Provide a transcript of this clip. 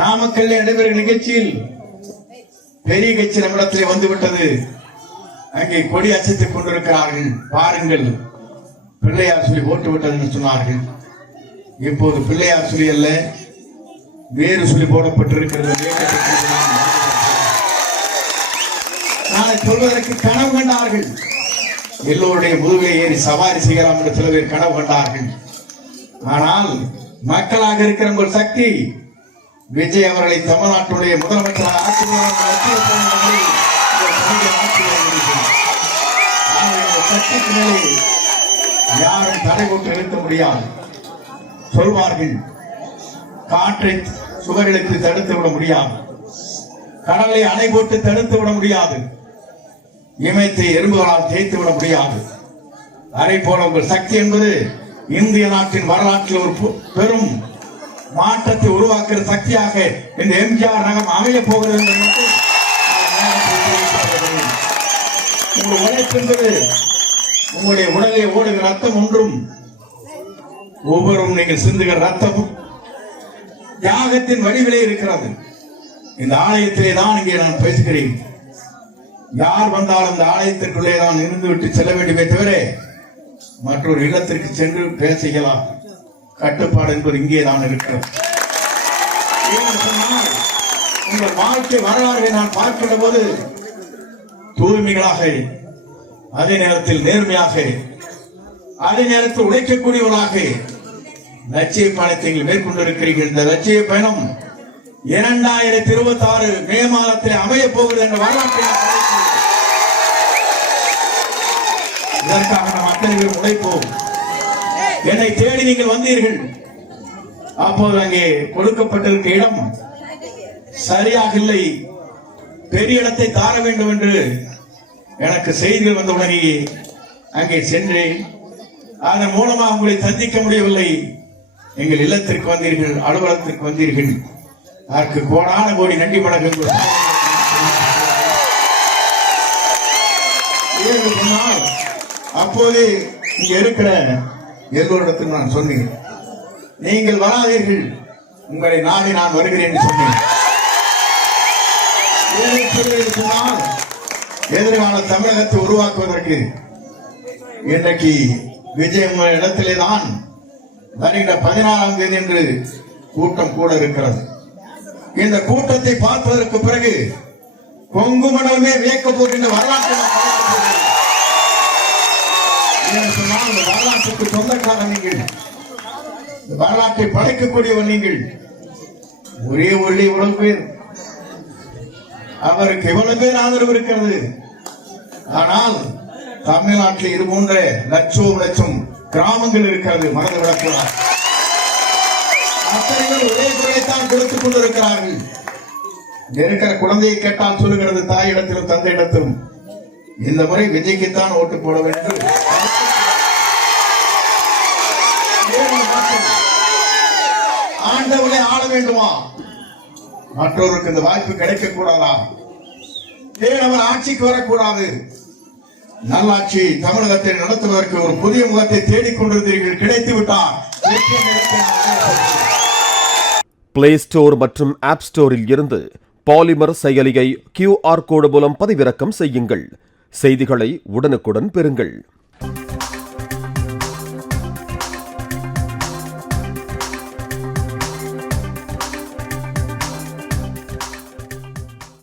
நாமக்கல்ல நடைபெறும் நிகழ்ச்சியில் பெரிய கட்சி நம்மிடத்திலே வந்துவிட்டது. அங்கே கொடி அசைத்துக் கொண்டிருக்கிறார்கள். பாருங்கள். பிள்ளையார் சொல்லி ஓட்டு விட்டது என்று சொன்னார்கள். இப்போது பிள்ளையார் சொல்லி அல்ல வேறு சொல்லி போடப்பட்டிருக்கிறது. நாளை சொல்வதற்கு கனவு கண்டார்கள். எல்லோருடைய முதுகை ஏறி சவாரி செய்யலாம் என்று சில பேர் கனவு கண்டார்கள். ஆனால் மக்களாக இருக்கிற உங்கள் சக்தி விஜய் அவர்களை தமிழ்நாட்டுடைய முதலமைச்சராக ஆக்குவதற்கு மேலே யாரும் தடை போட்டு நிறுத்த முடியாது. சொல்வார்கள் காற்றை சுவர்களுக்கு தடுத்து விட முடியாது. கடலை அணை போட்டு தடுத்து விட முடியாது. இமயத்தை எறும்புகளால் தேய்த்து விட முடியாது. அதை போல உங்கள் சக்தி என்பது இந்திய நாட்டின் வரலாற்றில் ஒரு பெரும் மாற்றத்தை உருவாக்குற சக்தியாக இந்த எம்ஜிஆர் நகம் அமைய போகிறது என்று மட்டும் உங்கள் உழைப்பு உங்களுடைய உடலே ஓடுகிற ரத்தம் ஒன்றும் ஒவ்வொரு நீங்கள் சிந்துகிற ரத்தமும் தியாகத்தின் வடிவிலே இருக்கிறது. இந்த ஆலயத்திலே தான் இங்கே நான் பேசுகிறேன். யார் வந்தாலும் இந்த ஆலயத்திற்குள்ளே தான் இருந்து விட்டு செல்ல வேண்டுமே தவிர மற்றொரு இல்லத்திற்கு சென்று பேசிக்கலாம் கட்டுப்பாடு என்பது இங்கே தான் இருக்கிறது. உங்கள் வாழ்க்கை வரலாறை நான் பார்க்கிற போது தூய்மைகளாக அதே நேரத்தில் நேர்மையாக அதே நேரத்தில் உழைக்கக்கூடியவர்களாக லட்சிய பயணத்தை நீங்கள் மேற்கொண்டிருக்கிறீர்கள். இந்த லட்சிய பயணம் இரண்டாயிரத்தி இருபத்தி ஆறு மே மாதத்தில் அமைய போகிறது என்ற வரலாற்றை இதற்காக நாம் அத்தனை பேர் உழைப்போம். என்னை தேடி நீங்கள் வந்தீர்கள். அப்போது அங்கே கொடுக்கப்பட்டிருக்க இடம் சரியாக இல்லை. பெரிய இடத்தை தார வேண்டும் என்று எனக்கு செய்திகள் வந்தவுடனேயே அங்கே சென்றேன். அதன் மூலமாக உங்களை சந்திக்க முடியவில்லை. எங்கள் இல்லத்திற்கு வந்தீர்கள் அலுவலகத்திற்கு வந்தீர்கள். அதற்கு கோடான கோடி நன்றி வணக்கங்கள். அப்போது அப்போதே இங்க இருக்கிற எல்லோரிடத்திலும் நான் சொன்னேன். நீங்கள் வராதீர்கள். உங்களை நாடி நான் வருகிறேன் என்று சொன்னேன். சொன்னால் எதிர்கால தமிழகத்தை உருவாக்குவதற்கு இன்றைக்கு விஜயம் இடத்திலே தான் வருகிற பதினாறாம் தேதி என்று கூட்டம் கூட இருக்கிறது. இந்த கூட்டத்தை பார்ப்பதற்கு பிறகு கொங்கு மண்டலமே வியக்க போகின்ற வரலாற்று வரலாற்றுக்கு சொந்தக்காரன் நீங்கள். வரலாற்றை படைக்கக்கூடியவர் நீங்கள். ஒரே ஒளி இவ்வளவு பேர். அவருக்கு இவ்வளவு பேர் ஆதரவு இருக்கிறது? ஆனால் தமிழ்நாட்டில் இது போன்ற லட்சம் லட்சம் கிராமங்கள் இருக்கிறது. மறந்து விடக்கூடாது அத்தனை பேர் ஒரே குரலைத்தான் கொடுத்துக் கொண்டிருக்கிறார்கள். இருக்கிற குழந்தையை கேட்டால் சொல்லுகிறது தாயிடத்திலும் தந்தையிடத்திலும். இந்த முறை விஜய்க்குத்தான் ஓட்டு போட வேண்டும் ஏன் இந்த மாற்றம்? ஆண்டவனை ஆள வேண்டுமா? மற்றவருக்கு இந்த வாய்ப்பு கிடைக்க கூடாதா ஏன் அவர் ஆட்சிக்கு வரக்கூடாது? நல்லாட்சி தமிழகத்தை நடத்துவதற்கு ஒரு புதிய முகத்தை தேடிக்கொண்டிருந்தீர்கள் கிடைத்து விட்டார். பிளே ஸ்டோர் மற்றும் ஆப் ஸ்டோரில் இருந்து பாலிமர் செயலியை கியூஆர் கோடு மூலம் பதிவிறக்கம் செய்யுங்கள். செய்திகளை உடனுக்குடன் பெறுங்கள்.